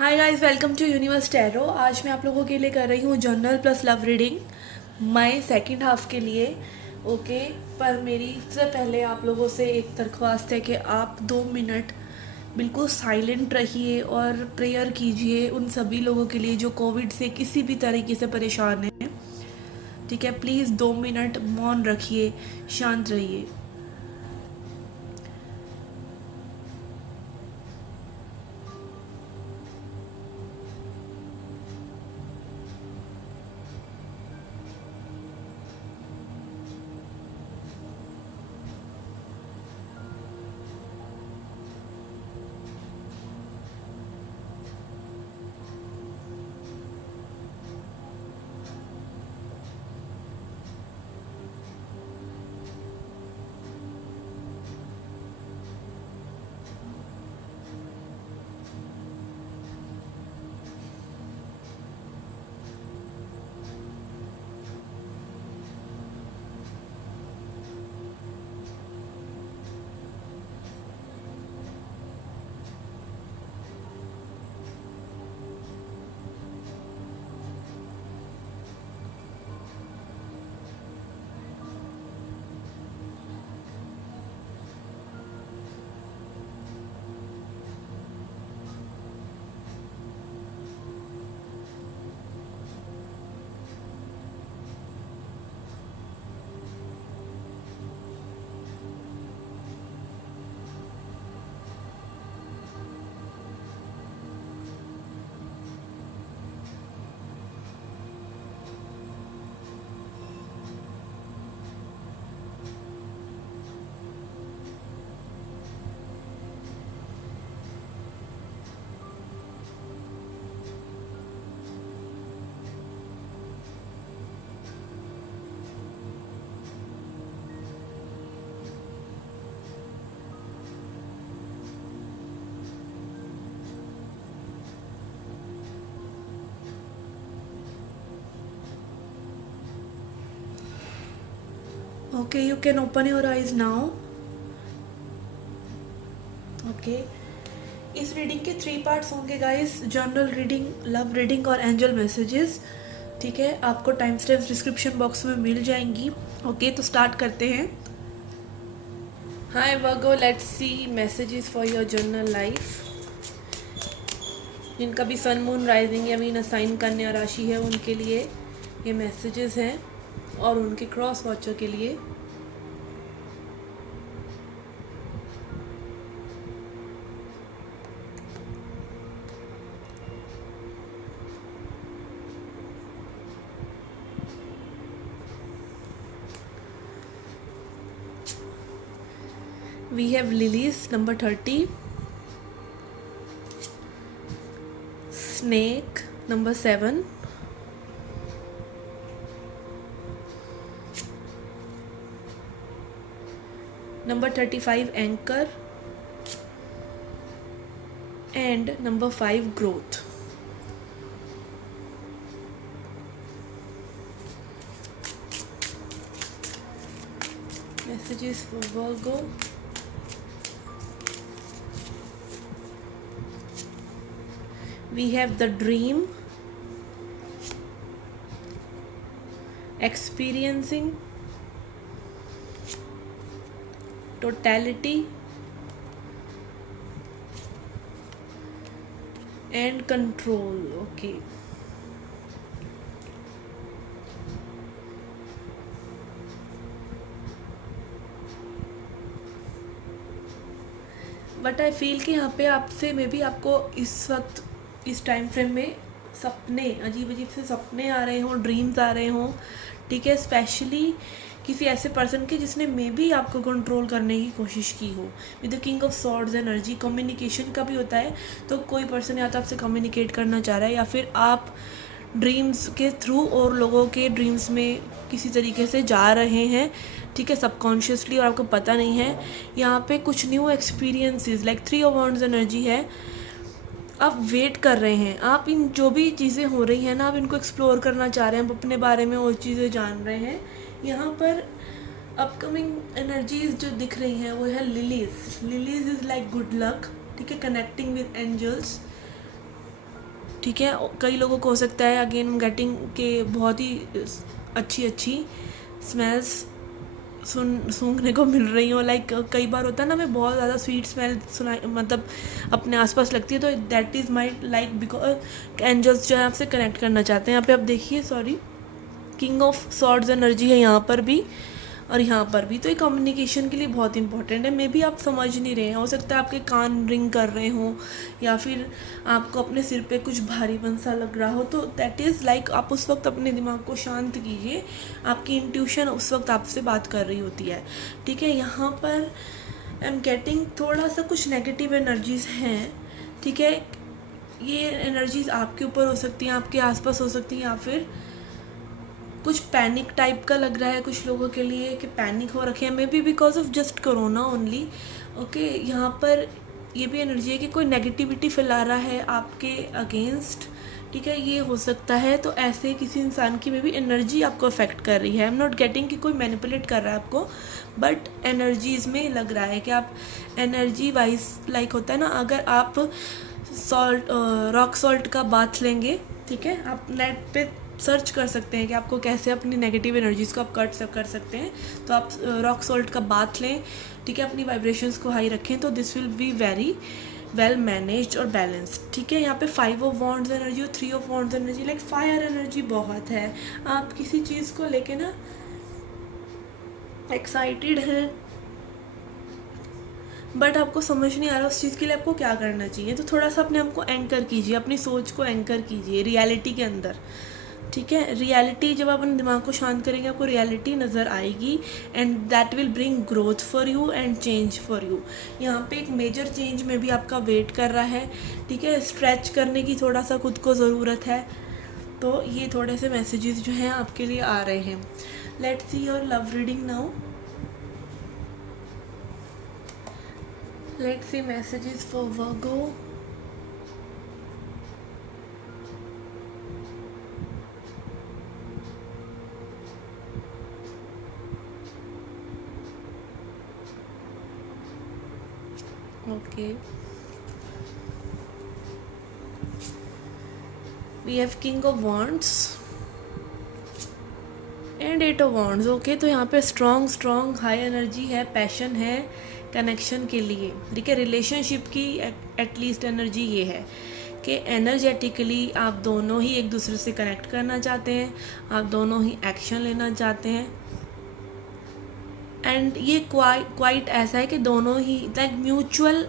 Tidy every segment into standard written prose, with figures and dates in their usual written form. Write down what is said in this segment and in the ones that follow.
Hi guys, welcome to Universe Tarot. आज मैं आप लोगों के लिए कर रही हूँ general plus love reading May second half के लिए। ओके, पर मेरी से पहले आप लोगों से एक दरख्वास्त है कि आप 2 मिनट बिल्कुल साइलेंट रहिए और प्रेयर कीजिए उन सभी लोगों के लिए जो कोविड से किसी भी तरीके से परेशान हैं। ठीक है, प्लीज़ 2 मिनट मौन रखिए, शांत रहिए। Okay, you can open your eyes now. Okay, इस रीडिंग के 3 पार्ट्स होंगे guys, journal reading, love reading और एंजल मैसेजेस। ठीक है, आपको टाइम स्टैम्प्स डिस्क्रिप्शन बॉक्स में मिल जाएंगी। ओके, तो स्टार्ट करते हैं। Hi Virgo, let's see messages for your general life. जिनका भी सन मून राइजिंग या मीन असाइन कन्या राशि है उनके लिए ये मैसेजेस हैं, और उनके क्रॉस वॉचर के लिए। We have lilies number 30, snake number 7, number 35 anchor, and number 5 growth. Messages for Virgo. We have the dream, experiencing, totality, and control. Okay. But I feel कि यहाँ पे आपसे मे बी आपको इस वक्त इस टाइम फ्रेम में सपने, अजीब अजीब से सपने आ रहे हों, ड्रीम्स आ रहे हों। ठीक है, स्पेशली किसी ऐसे पर्सन के जिसने मे बी आपको कंट्रोल करने की कोशिश की हो। With the king of swords energy communication का भी होता है, तो कोई पर्सन या तो आपसे कम्युनिकेट करना चाह रहा है या फिर आप ड्रीम्स के थ्रू और लोगों के ड्रीम्स में किसी तरीके से जा रहे हैं। ठीक है, सबकॉन्शियसली, और आपको पता नहीं है। यहाँ पे कुछ new experiences like 3 of wands energy है। आप वेट कर रहे हैं, आप इन जो भी चीज़ें हो रही हैं ना, आप इनको एक्सप्लोर करना चाह रहे हैं, आप अपने बारे में और चीज़ें जान रहे हैं। यहाँ पर अपकमिंग एनर्जीज जो दिख रही हैं वो है lilies. Lilies is like good luck. ठीक है, कनेक्टिंग विद एंजल्स, ठीक है। कई लोगों को हो सकता है अगेन गेटिंग के बहुत ही अच्छी स्मेल्स सूंघने को मिल रही हो। लाइक कई बार होता है ना, हमें बहुत ज़्यादा स्वीट स्मेल सुना मतलब अपने आसपास लगती है, तो that is my like because angels जो है आपसे कनेक्ट करना चाहते हैं। यहाँ पे आप देखिए, sorry, king of swords energy है यहाँ पर भी और यहाँ पर भी, तो ये कम्युनिकेशन के लिए बहुत इंपॉर्टेंट है। मे बी आप समझ नहीं रहे हैं, हो सकता है आपके कान रिंग कर रहे हों या फिर आपको अपने सिर पे कुछ भारीपन सा लग रहा हो, तो दैट इज़ लाइक आप उस वक्त अपने दिमाग को शांत कीजिए, आपकी इंट्यूशन उस वक्त आपसे बात कर रही होती है। ठीक है, यहाँ पर आई एम गेटिंग थोड़ा सा कुछ नेगेटिव एनर्जीज़ हैं। ठीक है, ये एनर्जीज़ आपके ऊपर हो सकती हैं, आपके आसपास हो सकती हैं, या फिर कुछ पैनिक टाइप का लग रहा है कुछ लोगों के लिए कि पैनिक हो रखे हैं, may be because of just corona only. Okay, यहाँ पर ये भी एनर्जी है कि कोई नेगेटिविटी फैला रहा है आपके अगेंस्ट। ठीक है, ये हो सकता है। तो ऐसे किसी इंसान की मे बी एनर्जी आपको अफेक्ट कर रही है। आई एम नॉट गेटिंग कि कोई मैनिपुलेट कर रहा है आपको, बट एनर्जीज में लग रहा है कि आप एनर्जी वाइज, लाइक होता है ना, अगर आप सॉल्ट रॉक सॉल्ट का बाथ लेंगे, ठीक है, आप नेट पे सर्च कर सकते हैं कि आपको कैसे अपनी नेगेटिव एनर्जीज़ को आप कट कर सकते हैं। तो आप रॉक सॉल्ट का बाथ लें, ठीक है, अपनी वाइब्रेशंस को हाई रखें, तो this will be very well managed और बैलेंस्ड। ठीक है, यहाँ पे 5 ऑफ वॉन्ड्स एनर्जी और 3 of wands energy, like fire energy बहुत है। आप किसी चीज़ को लेके ना एक्साइटेड हैं, बट आपको समझ नहीं आ रहा उस चीज़ के लिए आपको क्या करना चाहिए। तो थोड़ा सा अपने आप को एंकर कीजिए, अपनी सोच को एंकर कीजिए रियलिटी के अंदर। ठीक है, रियलिटी, जब आप अपने दिमाग को शांत करेंगे आपको रियलिटी नज़र आएगी and that will bring growth for you and change for you. यहाँ पे एक मेजर चेंज में भी आपका वेट कर रहा है। ठीक है, स्ट्रेच करने की थोड़ा सा खुद को ज़रूरत है। तो ये थोड़े से मैसेजेस जो हैं आपके लिए आ रहे हैं। Let's see your love reading now. Let's see messages for Virgo. Okay, we have King of Wands and 8 of Wands. Okay, तो यहाँ पे स्ट्रॉन्ग हाई एनर्जी है, पैशन है कनेक्शन के लिए। ठीक है, रिलेशनशिप की एटलीस्ट एनर्जी ये है कि एनर्जेटिकली आप दोनों ही एक दूसरे से कनेक्ट करना चाहते हैं, आप दोनों ही एक्शन लेना चाहते हैं। एंड ये क्वाइट ऐसा है कि दोनों ही लाइक म्यूचुअल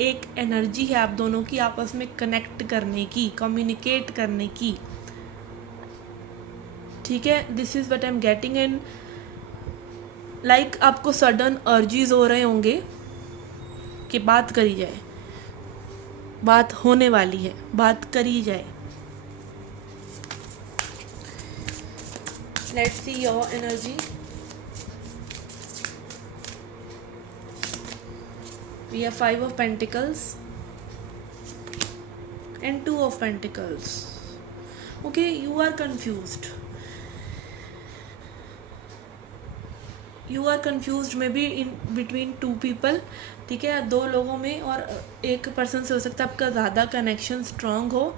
एक एनर्जी है आप दोनों की आपस में कनेक्ट करने की, कम्युनिकेट करने की। ठीक है, this is what I am getting. And like आपको सडन अर्जीज हो रहे होंगे कि बात करी जाए, बात होने वाली है, बात करी जाए। Let's see your energy. We have 5 of Pentacles and 2 of Pentacles. Okay, you are confused. You are confused maybe in between 2 people. ठीक है, 2 लोगों में, और एक पर्सन से हो सकता है आपका ज़्यादा कनेक्शन स्ट्रांग हो,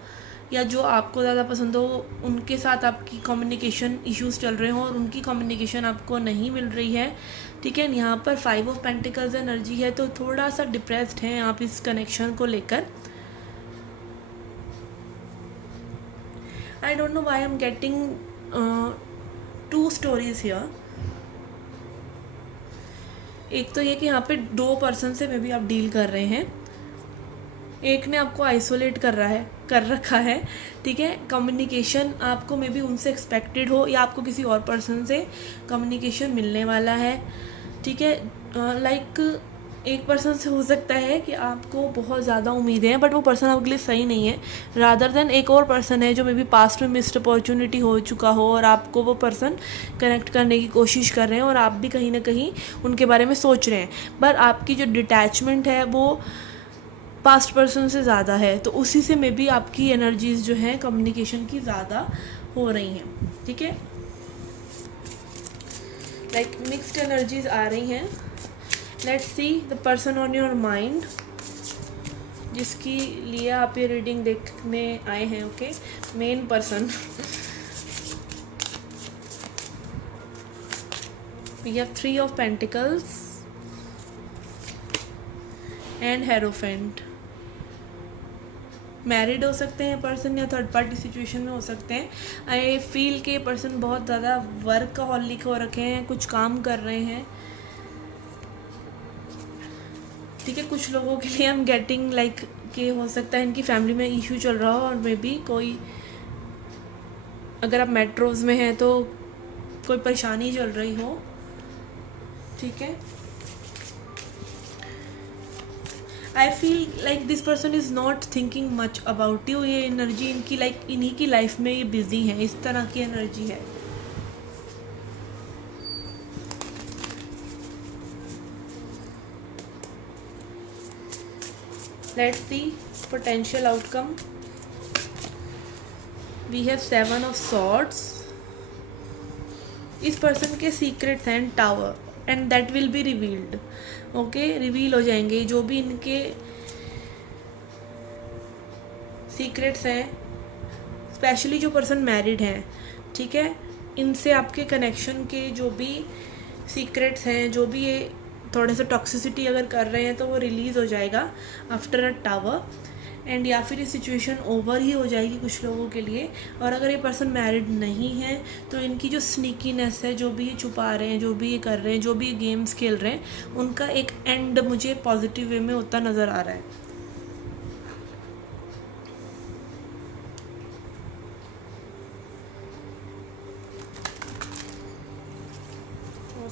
या जो आपको ज़्यादा पसंद हो उनके साथ आपकी कम्युनिकेशन इश्यूज़ चल रहे हो और उनकी कम्युनिकेशन आपको नहीं मिल रही है। ठीक है, यहाँ पर 5 ऑफ पेंटिकल्स एनर्जी है, तो थोड़ा सा डिप्रेस्ड हैं आप इस कनेक्शन को लेकर। I don't know why I am getting 2 stories here. एक तो ये कि यहाँ पे 2 पर्सन से मे बी आप डील कर रहे हैं, एक ने आपको आइसोलेट कर रखा है। ठीक है, कम्युनिकेशन आपको मे बी उनसे एक्सपेक्टेड हो, या आपको किसी और पर्सन से कम्युनिकेशन मिलने वाला है। ठीक है, लाइक एक पर्सन से हो सकता है कि आपको बहुत ज़्यादा उम्मीदें हैं, बट वो पर्सन आपके लिए सही नहीं है। रादर देन एक और पर्सन है जो मे बी पास्ट में मिस्ड अपॉर्चुनिटी हो चुका हो और आपको वो पर्सन कनेक्ट करने की कोशिश कर रहे हैं, और आप भी कहीं ना कहीं उनके बारे में सोच रहे हैं, पर आपकी जो डिटैचमेंट है वो पास्ट पर्सन से ज़्यादा है। तो उसी से मे बी आपकी एनर्जीज़ जो हैं कम्युनिकेशन की ज़्यादा हो रही हैं। ठीक है, लाइक मिक्स्ड एनर्जीज आ रही हैं। Let's see the person on your mind, जिसकी लिए आप ये रीडिंग देखने आए हैं, okay, main person. We have 3 of pentacles and hierophant. Married हो सकते हैं पर्सन या थर्ड पार्टी सिचुएशन में हो सकते हैं। आई फील के पर्सन बहुत ज़्यादा वर्कहॉलिक हो रखे हैं, कुछ काम कर रहे हैं, ठीक है। कुछ लोगों के लिए आई एम गेटिंग लाइक कि हो सकता है इनकी फैमिली में इशू चल रहा हो, और मे बी कोई, अगर आप मेट्रोज में हैं तो कोई परेशानी चल रही हो, ठीक है। I feel like this person is not thinking much about you. ये एनर्जी इनकी लाइक इन्हीं की लाइफ में ये बिजी है, इस तरह की एनर्जी है। Let's see potential outcome. We have 7 of swords. इस पर्सन के सीक्रेट्स हैं tower, and that will be revealed, okay, reveal हो जाएंगे जो भी इनके सीक्रेट्स हैं, स्पेशली जो पर्सन मैरिड हैं, ठीक है। इनसे आपके कनेक्शन के जो भी सीक्रेट्स हैं, जो भी ये थोड़े से टॉक्सिसिटी अगर कर रहे हैं तो वो रिलीज़ हो जाएगा आफ्टर अ टावर, एंड या फिर ये सिचुएशन ओवर ही हो जाएगी कुछ लोगों के लिए। और अगर ये पर्सन मैरिड नहीं है तो इनकी जो स्नीकीनेस है, जो भी ये छुपा रहे हैं, जो भी ये कर रहे हैं, जो भी ये गेम्स खेल रहे हैं, उनका एक एंड मुझे पॉजिटिव वे में होता नज़र आ रहा है।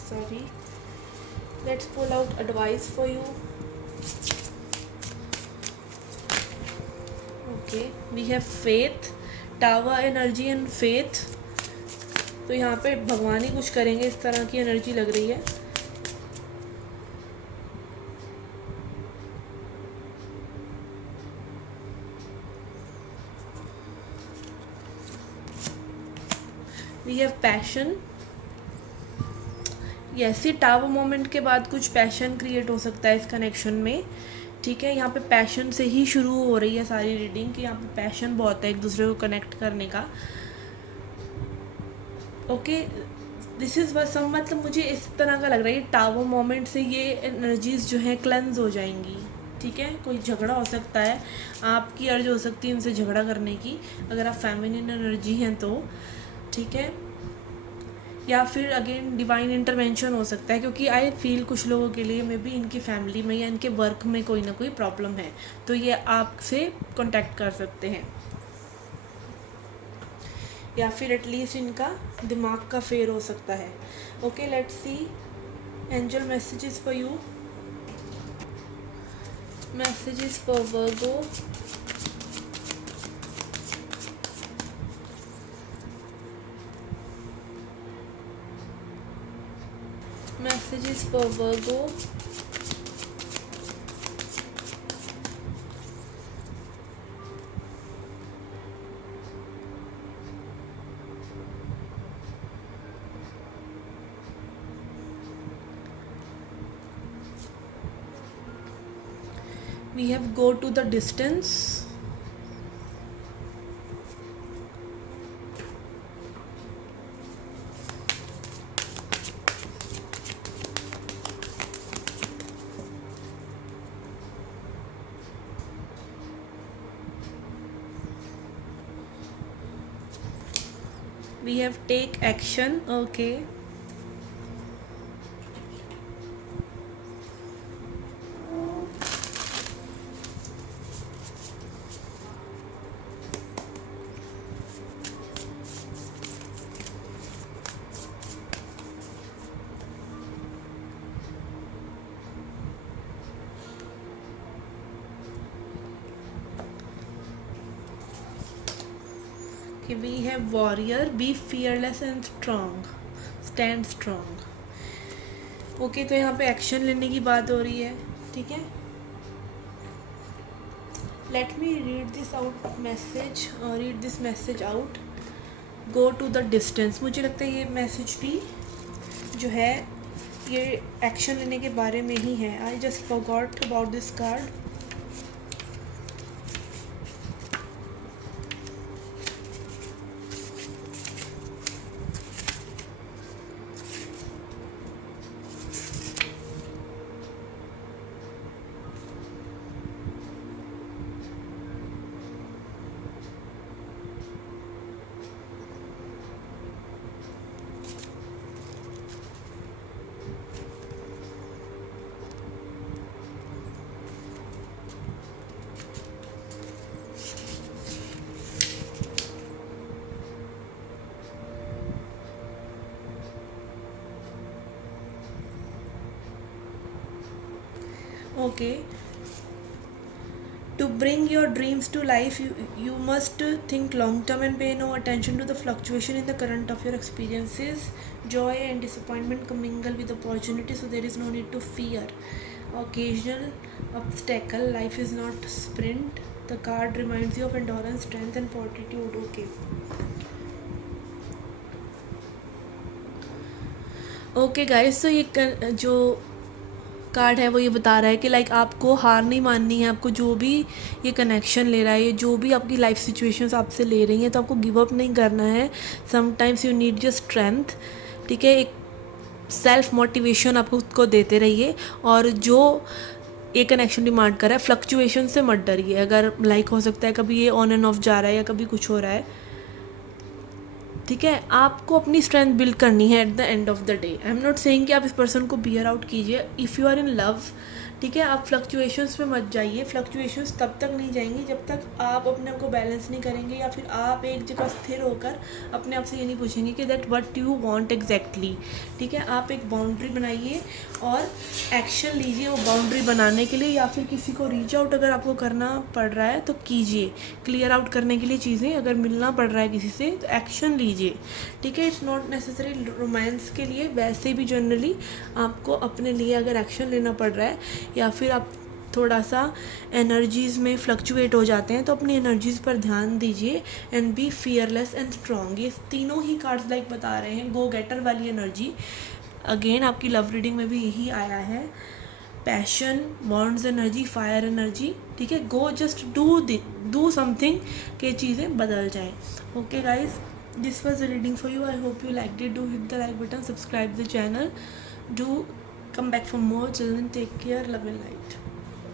Sorry, let's pull out advice for you. Okay, we have faith, tower energy and faith. तो यहाँ पे भगवान ही कुछ करेंगे, इस तरह की एनर्जी लग रही है। We have passion. यस, ये टावर मोमेंट के बाद कुछ पैशन क्रिएट हो सकता है इस कनेक्शन में, ठीक है। यहाँ पे पैशन से ही शुरू हो रही है सारी रीडिंग कि यहाँ पे पैशन बहुत है एक दूसरे को कनेक्ट करने का, ओके। दिस इज़ सम, मतलब मुझे इस तरह का लग रहा है टावर मोमेंट से ये एनर्जीज जो हैं क्लेंस हो जाएंगी, ठीक है। कोई झगड़ा हो सकता है, आपकी अर्ज हो सकती है इनसे झगड़ा करने की, अगर आप फेमिनिन एनर्जी हैं तो, ठीक है। या फिर अगेन डिवाइन इंटरवेंशन हो सकता है, क्योंकि आई फील कुछ लोगों के लिए मे बी इनकी फैमिली में या इनके वर्क में कोई ना कोई प्रॉब्लम है, तो ये आपसे कांटेक्ट कर सकते हैं, या फिर एटलीस्ट इनका दिमाग का फेर हो सकता है, okay. Let's see angel messages for you. Messages for Virgo. Messages for Virgo. We have go to the distance. We have take action, okay. We have warrior, be fearless and strong, stand strong, okay. तो यहाँ पे action लेने की बात हो रही है, ठीक है। Let me read this out message, read this message out. Go to the distance, मुझे लगता है ये मैसेज भी जो है ये एक्शन लेने के बारे में ही है। I just forgot about this card. Okay, to bring your dreams to life, you must think long term and pay no attention to the fluctuation in the current of your experiences. Joy and disappointment commingle with opportunity, so there is no need to fear occasional obstacle. Life is not sprint. The card reminds you of endurance, strength and fortitude. Okay. Okay guys, तो ये जो card है वो ये बता रहा है कि लाइक आपको हार नहीं माननी है, आपको जो भी ये कनेक्शन ले रहा है, ये जो भी आपकी लाइफ सिचुएशंस आपसे ले रही हैं, तो आपको गिव अप नहीं करना है. Sometimes you need your strength. ठीक है, एक सेल्फ मोटिवेशन आप खुद को देते रहिए. और जो ये कनेक्शन डिमांड कर रहा है, फ्लक्चुएशन से मत डरिए. अगर लाइक हो सकता है कभी ये ऑन एंड ऑफ जा रहा है या कभी कुछ हो रहा है, ठीक है, आपको अपनी स्ट्रेंथ बिल्ड करनी है at the end of the day. I am not saying कि आप इस पर्सन को बियर आउट कीजिए. If you are in love, ठीक है, आप फ्लक्चुएशंस पे मत जाइए. फ्लक्चुएशंस तब तक नहीं जाएंगी जब तक आप अपने आप को बैलेंस नहीं करेंगे, या फिर आप एक जगह स्थिर होकर अपने आप से ये नहीं पूछेंगे कि that what you want exactly. ठीक है, आप एक बाउंड्री बनाइए और एक्शन लीजिए वो बाउंड्री बनाने के लिए, या फिर किसी को रीच आउट अगर आपको करना पड़ रहा है तो कीजिए. क्लियर आउट करने के लिए चीज़ें अगर मिलना पड़ रहा है किसी से तो एक्शन लीजिए. ठीक है, इट्स नॉट नेसेसरी रोमांस के लिए, वैसे भी जनरली आपको अपने लिए अगर एक्शन लेना पड़ रहा है या फिर आप थोड़ा सा एनर्जीज़ में फ्लक्चुएट हो जाते हैं, तो अपनी एनर्जीज़ पर ध्यान दीजिए. And be fearless and strong. ये तीनों ही कार्ड्स लाइक बता रहे हैं गो गेटर वाली एनर्जी. अगेन आपकी लव रीडिंग में भी यही आया है. Passion, bonds energy, fire energy. ठीक है, गो जस्ट डू समथिंग कि चीज़ें बदल जाएं. Okay guys, this was the reading for you. I hope you liked it. Do hit the like button, subscribe the channel, do come back for more. Children, take care, love and light.